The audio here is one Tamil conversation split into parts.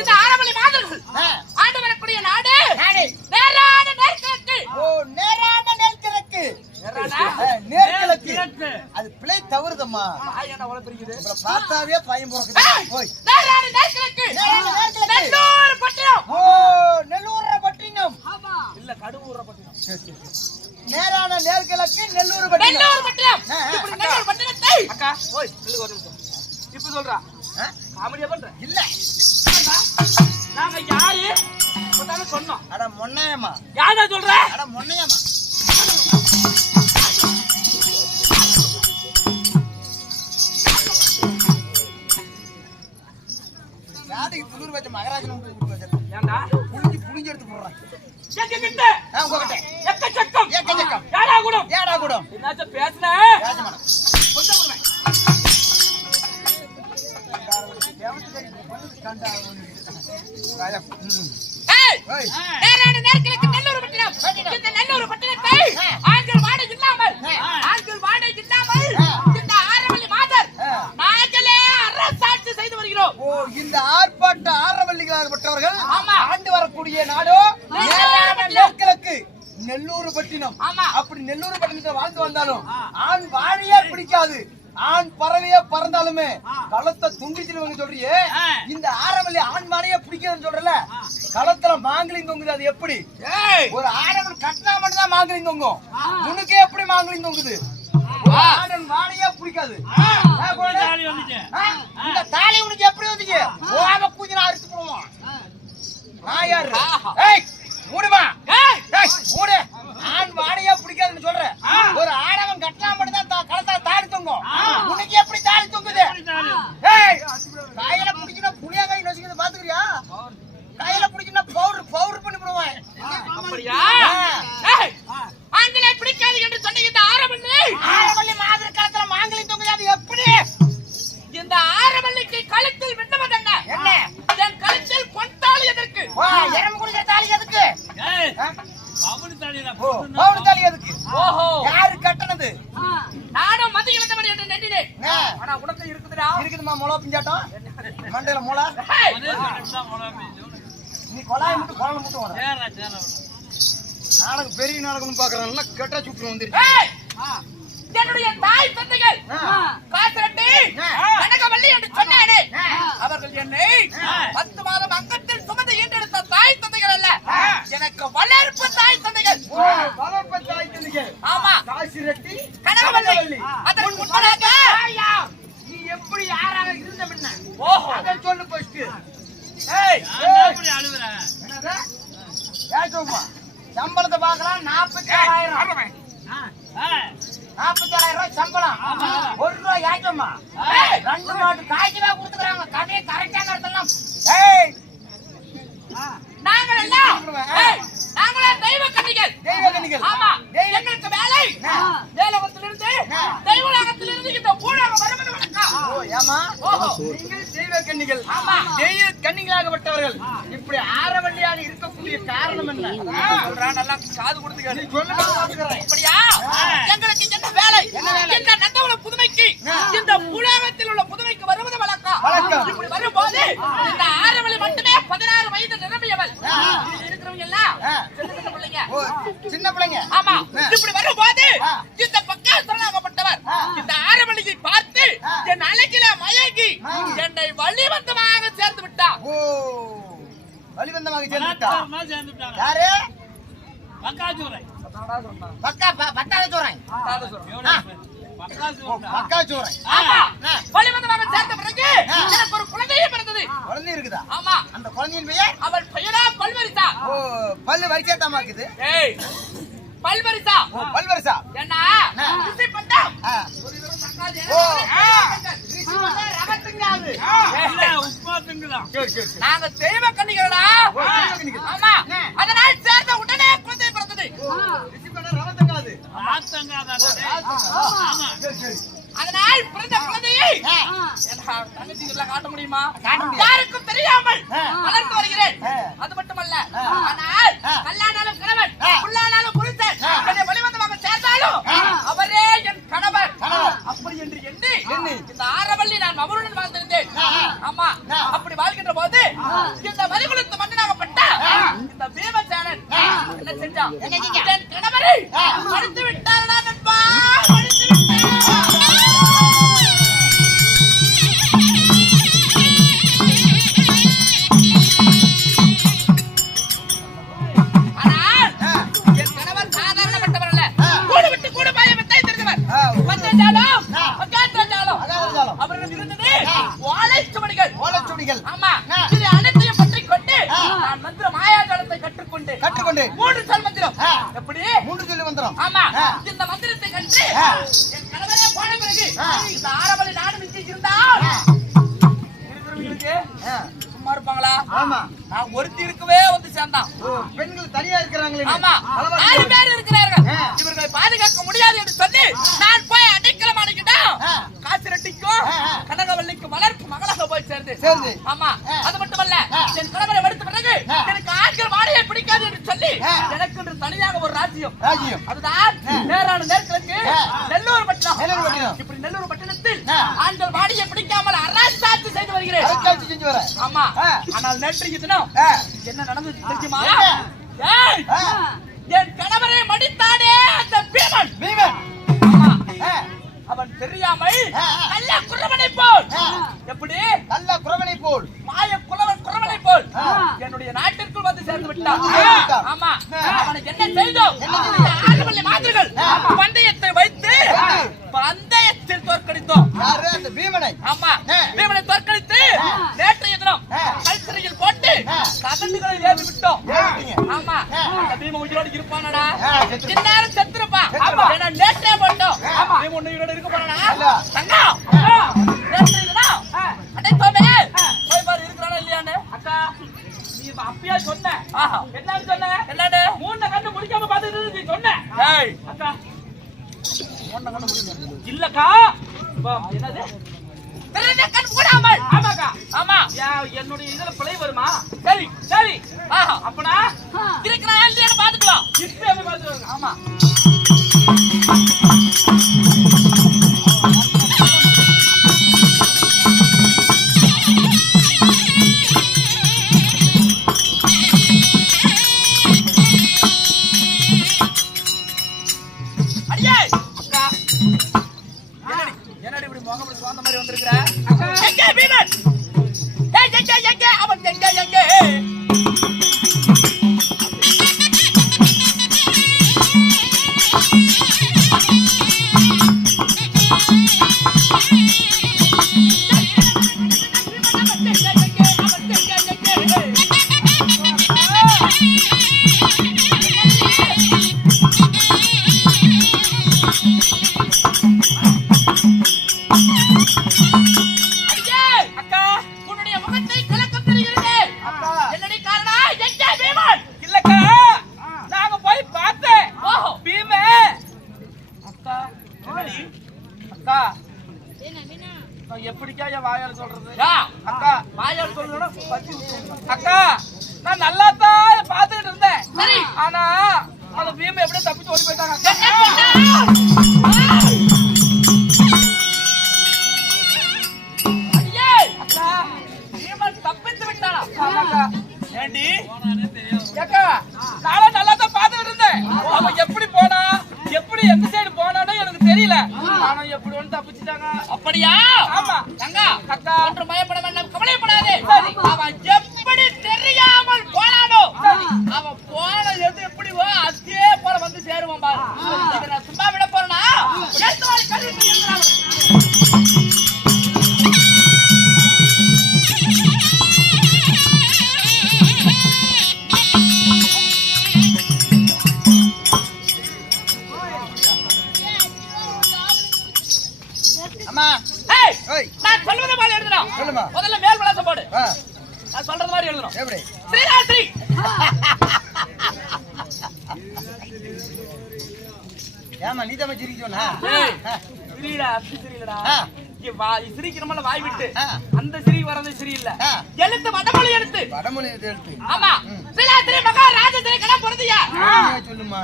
இந்த ஆரவழி மாதர்கள் ஆண்டு வரக்கூடிய நாடு நேரான நேர்கிழக்கு. நேரான நேர்கிழக்கு. நேர்கிழக்கு அது பிழை தவறுதம்மா. பார்த்தாவே பயம் போய் நேரான நேர்கிழக்கு. நெல்லூர் பட்டினம். நெல்லூர் பட்டினம் இல்ல கடவுர் பட்டினம். நேரான நேர்கிழக்கு நெல்லூர் பட்டினம். நெல்லூர் பட்டினம். இப்படி நெல்லூர் பட்டினத்தை அக்கா ஓய் நில்லு ஒரு நிமிஷம். இப்ப சொல்றா காமெடியா பண்ற இல்ல நாங்க யாரு இப்பதானே சொன்னோம். அட மொன்னையம்மா. யாரா சொல்ற? அட மொன்னையம்மா. யாருக்கு புளிர் வச்ச மகராஜன் ஏண்டா புளிஞ்சு எடுத்து போடுறான். எங்ககிட்ட உங்ககிட்ட எக்கச்சக்கம் எக்கச்சக்கம் யாரா கூடும் ஏடா கூடும் என்னாச்சும் பேசுன ராஜமானம் கொஞ்சம் விடுவேன். நேரான நேர்கிழக்கு நெல்லூர் பட்டினம். இந்த நெல்லூர் பட்டினத்தை ஆண்கள் வாடை இல்லாமல் இந்த ஆரவள்ளி மாதர் நாங்களே அரசாட்சி செய்து வருகிறோம். இந்த ஆர்ப்பாட்ட ஆரவள்ளிகளாகப்பட்டவர்கள் ஆமா. ஆண்டு வரக்கூடிய நாடோ நேர்கிழக்கு நெல்லூர் பட்டினம். அப்படி நெல்லூர் பட்டினத்தை வாழ்ந்து வந்தாலும் ஆண் வாழையே பிடிக்காது. ஆண் பறவையே பறந்தாலுமே களத்தை துண்டிச்சிருவாங்க சொல்றியே. இந்த ஆரவள்ளி ஆண் வாழையே பிடிக்காதுன்னு சொல்றல, களத்துல மாங்கலிங் தொங்குது. அது எப்படி? ஒரு ஆடவன் கட்டினா மட்டும் தான் மாங்கலிங் தொங்கும். உனக்கு எப்படி மாங்கலிங் தொங்குது? ஆடன் வாழையே பிடிக்காது. இந்த தாலி உனக்கு எப்படி வந்துச்சு? ஓவ கூஞ்சினா அறுத்து போடுவான். நான் யாரு? ஏய் மூடுமா. மூடு. ஆண் வாழையே பிடிக்காதுன்னு சொல்ற. ஒரு ஆடவன் கட்டினா மட்டும் தான் களத்துல தாலி தொங்கும். உனக்கு எப்படி தாலி தொங்குது? ஏய் கையில பிடிச்சினா புளியாங்காய் நசுக்குது பாத்துக்கிறியா? கையில பிடிச்சினா பவுடர் பண்ணி போடுவான். அப்படியா? ஆண்களை பிடிக்காது என்று சொன்ன இந்த ஆரவள்ளி மாதிரி களத்துல மாங்கலி தொங்குது. அது எப்படி? இந்த ஆரவள்ளிக்கு கழுத்தில் விண்ணப்பம் என்ன? என் கழுத்தில் பொன்தாலி எதற்கு? எறும்பு குடிக்கிற தாலி எதுக்கு? பவுன் தாலி எதுக்கு? ஓஹோ, யாரு கட்டனது? நானும் மதி இழந்தவன் என்று நெட்டினேன். ஆனா உனக்கு இருக்குதுடா. இருக்குதுமா முளை பிஞ்சாட்டம் மண்டையில முளை. நீ கொலாய் மட்டும் குழந்தை மட்டும் வர நாடகம் பெரிய நாடகம் பாக்குறாங்க. கெட்டா சுற்று வந்துருச்சு. என்னுடைய தாய் தந்தைகள் காசரட்டி கனகவள்ளி என்று சொன்னானே, அவர்கள் என்னை 10 மாதம் அங்கத்தில் சுமந்து ஈண்டெடுத்த தாய் தந்தைகள் அல்ல, எனக்கு வளர்ப்பு தாய் தந்தைகள். வளர்ப்பு தாய் தந்தைகள். ஆமா, காசிரெட்டி கனகவள்ளி. அதற்கு முன்பதாக நீ எப்படி யாராக இருந்த முன்ன? ஓஹோ, அதை சொல்லு ஃபர்ஸ்ட். ஏய் எப்படி அழுகுற? என்னது? ஏச்சோமா சம்பளத்தை பார்க்கலாம். 47,000 ரூபாய் சம்பளம். 1 ரூபாய் ஏச்சோமா 2 மாட்டு காய்ச்சவே கொடுத்துக்கிறாங்க. கதையை கரெக்டா நடத்தலாம். ஏய் நாங்களே தெய்வ கன்னிகள். தெய்வ கன்னிகள். ஆமா, எங்களுக்கு வேலை தேவலோகத்திலிருந்து தெய்வலோகத்திலிருந்து இந்த பூலோகம் வருவது வணக்கம். ஓ ஏமா, ஓஹோ, நீங்கள் தெய்வ கன்னிகள். ஆமா, தெய்வ கன்னிகளாகப்பட்டவர்கள் இப்படி ஆரவள்ளியாக இருக்கக்கூடிய காரணம் என்ன? சொல்றா, நல்லா காது கொடுத்துக்க. நீ சொல்லுங்க பாத்துக்கறேன். அப்படியா? எங்களுக்கு என்ன வேலை? இந்த நந்தவன புதுமைக்கு இந்த பூலோகத்தில் உள்ள புதுமைக்கு வருவது வழக்கம். இப்படி வரும்போது இந்த ஆரவள்ளி மட்டுமே 16 வயது நிரம்பியவள். இருக்கிறவங்க எல்லாம் சின்ன பிள்ளைங்க. ஓ சின்ன பிள்ளைங்க. ஆமா, இப்படி வரும்போது இந்த பக்காசரணாகப்பட்டவர் இந்த ஆரவள்ளியை பார்த்து என் அழகில மயங்கி என்னை வழிவந்தமாக சேர்ந்து விட்டார். ஓ வழிவந்தமாக சேர்ந்து விட்டார். யாரு? பக்காச்சோரை. பக்காச்சோரை. பக்காச்சோரை. ஆமா, வழிவந்தமாக சேர்ந்த பிறகு எனக்கு ஒரு குழந்தையே பிறந்தது. குழந்தை இருக்குதா? ஆமா, அந்த குழந்தையின் பெயர்? அவள் பெயரா பல்வரிசா. ஓ பல்லு வரிசையாத்தாமா இருக்குது. ஏய் பல்வரிசா. ஓ பல்வரிசா. என்ன ரிஷி பண்டா? ஓ ரிஷி பண்டா ரகத்துங்காது. உப்மா திங்குதான். சரி. நாங்க தெய்வ கன்னிகளா. ஆமா, அதனால் சேர்ந்த உடனே குழந்தை பிறந்தது. ரிஷி பண்டா ரகத்துங்காது. ஆமா. சரி. அதனால் பிறந்த குழந்தையை தங்கச்சிகளை காட்ட முடியுமா? யாருக்கும் தெரியாமல் வளர்த்து வருகிறேன். அது மட்டுமல்ல, ஆனால் கல்லானாலும் கணவன், புல்லானாலும் புருஷன், என்னை வழிவந்தமாக சேர்ந்தாலும் அவரே என் கணவர். அப்படி என்று எண்ணி இந்த ஆரவள்ளி நான் அவருடன் வாழ்ந்திருந்தேன். ஆமா, அப்படி வாழ்கின்ற போது இந்த மதிகுலத்து மன்னனாகப்பட்ட இந்த பீமசேனன் என்ன செஞ்சான்? என் கணவரை மடித்து விட்டாரா நண்பா, மடித்து விட்டார். கற்றுக்கொண்டு 3 சொல் மந்திரம். எப்படி? 3 சொல்லி மந்திரம். ஆமா. இந்த மந்திரத்தை கற்று என் கணவரே போன பிறகு இந்த ஆரவழி நாடு மிஞ்சி இருந்தால் இருக்கிறவங்களுக்கு சும்மா இருப்பாங்களா? ஆமா. நான் ஒருத்தி இருக்கவே வந்து சேர்ந்தான். பெண்கள் தனியா இருக்கிறாங்களே. ஆமா. 4 பேர் இருக்கிறார்கள். இவர்களை பாதுகாக்க முடியாது என்று சொல்லி நான் போய் அடைக்கலம் அடைக்கிட்டோம். காசு ரெட்டிக்கும் கனகவல்லிக்கு வளர்ப்பு மகளாக போய் சேர்ந்து. ஆமா. அது மட்டுமல்ல, என் கணவரை எடுத்த பிறகு எனக்கு ஆட்கள் வாடையை பிடிக்காது என்று சொல்லி எனக்கு என்று தனியாக ஒரு ராஜ்யம். அதுதான் நேரான நேரத்திற்கு நெல்லூர் பட்டணம். இப்படி நெல்லூர் பட்டணத்தில் ஆண்கள் வாடையை பிடிக்காமல் அரசாட்சி செய்து வருகிறேன். ஆமா. ஆனால் நேற்றைக்கு தினம் என்ன நடந்தது தெரியுமா? என் கணவரை மடித்தானே அந்த பீமன். அவன் தெரியாமல் நல்ல குறவனை போல். எப்படி? நல்ல குறவனை போல், மாய குறவனை போல் என்னுடைய நாட்டிற்குள் வந்து சேர்ந்து விட்டான். ஆமா. அவனுக்கு என்ன செய்தோம்? ஆறுவள்ளி மாதிரிகள் பந்தயத்தை வைத்து பந்தயத்தில் தோற்கடித்தோம். அந்த பீமனை. ஆமா. பீமனை தோற்கடித்து நேற்றைய தினம் கல்சிறையில் போட்டு கதண்டுகளை ஏவி விட்டோம். ஆமா. அந்த பீமன் உயிரோடு இருப்பானடா? இந்நேரம் செத்துருப்பான். ஏன்னா நேற்றே போட்டோம். பீமன் உயிரோடு இருக்க போறானா? தங்கம் நேற்றைய தினம் அடைத்தோமே. போய் பாரு இருக்கிறானா இல்லையான்னு. அக்கா நீ அப்பயா சொன்ன. என்னன்னு சொன்ன? என்னன்னு? 3 கண்ணு முடிக்காம பாத்துட்டு நீ சொன்ன. அக்கா 3 கண்ணு முடிக்கணும் இல்லக்கா. என்னது? கண் மூடாமல். ஆமாக்கா. ஆமா. என்னுடைய இதுல பிழை வருமா? சரி சரி. அப்பனா இருக்கிறானா இல்லையான்னு பாத்துட்டு வா. இப்ப பாத்துட்டு. ஆமா. எப்படிக்கா என் வாயால சொல்றது? அக்கா வாயால சொல்லணும். அக்கா நான் நல்லா தான் பாத்துக்கிட்டு இருந்தேன். ஆனா அந்த பீம எப்படியே தப்பிச்சு ஓடி போயிட்டாங்க. அக்கா பீமன் தப்பிச்சு விட்டானா? ஏண்டி அக்கா நானும் நல்லா தான் பாத்துக்கிட்டு இருந்தேன். அவன் எப்படி போனா, எப்படி எந்த சைடு போனானோ எனக்கு தெரியல. ஆனா எப்படி ஒன்று தப்பிச்சுட்டாங்க. அப்படியா? ஆமா. தங்கா அக்கா ஒன்று பயப்பட வேண்டாம், கவலைப்படாதே. அவன் எப்படி தெரியாமல் போனானோ அவன் போன எது எப்படிவோ அதே போல வந்து சேருவான் பாரு. இதை நான் சும்மா விட போறேன்னா நான் சொல்றது மாதிரி எழுதணும். முதல்ல மேல் விலாசம் போடு. நான் சொல்றது மாதிரி எழுதணும். எப்படி? ஸ்ரீராத்திரி. ஏமா நீ தான் சிரிக்க சொன்னா? சிரிடா, அப்படி சிரிலடா. சிரிக்கிறமல்ல வாய் விட்டு அந்த சிரி வரது சிரி இல்ல. எழுத்து வடமொழி எழுத்து. வடமொழி எழுத்து. ஆமா. ஸ்ரீராத்திரி மகா ராஜேந்திர கணம் பொருந்தியா? சொல்லுமா.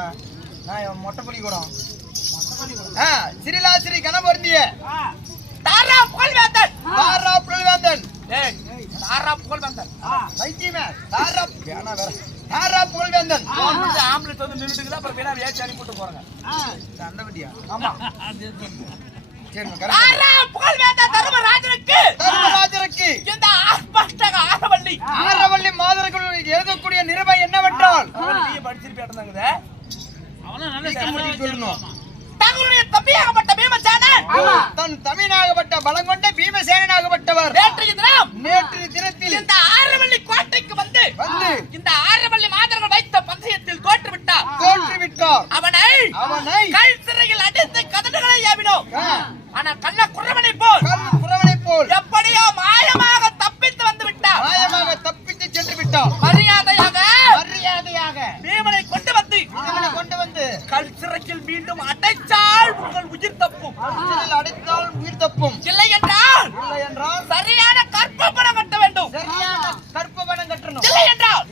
நான் மொட்டை பள்ளிக்கூடம். ஸ்ரீலாஸ்ரீ கணம் பொருந்திய. தாரா புகழ்வேந்தன். தாரா புகழ்வேந்தன். தாரா புகழ்வேந்தன். வைத்தியமே தாரா வேணா வேற தாரா புகழ்வேந்தன். ஆம்புலன்ஸ் வந்து நின்னுட்டுக்குது, அப்புறம் வேணா ஏற்றி அனுப்பிட்டு போறாங்க. அந்த வண்டியா? ஆமா. சரிங்க, correct. தாரா புகழ்வேந்தன் தர்மராஜனுக்கு தர்மராஜருக்கு இந்த ஆர்ப்பாட்டக ஆரவள்ளி ஆரவள்ளி மாதர்கள் எழுதக்கூடிய நிருபை என்னவென்றால் நீ படிச்சிருப்பேன் சொல்லணும். தங்களுடைய தம்பியாகப்பட்ட பீமசேனன் தன் தமிழாகப்பட்ட பலங்கொண்ட பீமசேனாகப்பட்டவர் நேற்று தினத்தில் இந்த ஆரவள்ளி கோட்டைக்கு வந்து வந்து இந்த ஆரவள்ளி மாதர்கள் வைத்த பந்தயத்தில் தோற்றுவிட்டார். தோற்றுவிட்டார். அவனை கல் சிறையில் அடித்து கதடுகளை ஏவினோம். ஆனா கள்ள குறவனை போல் புறவனை போல் எப்படியோ மாயமாக தப்பித்து வந்து விட்டார். மாயமாக தப்பித்து சென்று விட்டார். மரியாதையாக பீமனை கொண்டு வந்து இவனை கொண்டு வந்து கல் சிறையில் மீண்டும் அடைச்சால் உங்கள் உயிர் தப்பும். சிறையில் அடைத்தால் உயிர் தப்பும். இல்லை என்றால் இல்லை என்றால் சரியான கற்ப பணம் கட்ட வேண்டும். சரியான கற்ப பணம் கட்டணும். இல்லை என்றால்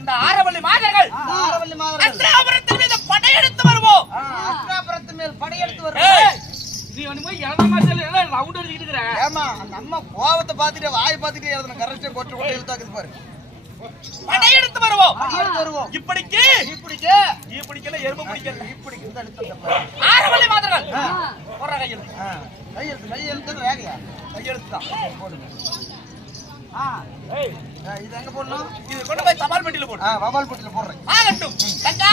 இந்த ஆரவள்ளி மாதர்கள் ஆரவள்ளி மாதர்கள் அஸ்திராபுரத்தின் மீது படையெடுத்து வருவோம். அஸ்திராபுரத்து மேல் படையெடுத்து ஏய், வருவோம். நீ வந்து போய் இளமா மாசம் ரவுண்ட் அடிச்சுட்டு இருக்கிற. ஏமா அந்த அம்மா கோவத்தை பார்த்துட்டு வாய் பார்த்துட்டு எழுதணும். கரெக்டா கொட்டு கொட்டு எழுத்தாக்குது பாரு. படையெடுத்து வருவோம். படையெடுத்து வருவோம். இப்படிக்கு இப்படிக்கே நீ பிடிக்கல எறும்பு பிடிக்கல. இப்படிக்கு இந்த எழுத்து பாரு. ஆரவள்ளி மாதர்கள் போற கையில் கையெழுத்து ரேகையா கையெழுத்து தான் போடுங்க. இது எங்க போடணும்? இது கொண்டு போய் தபால் பெட்டியில போடு. வவால் பொட்டில போடுறேன். ஆகட்டும் தங்கா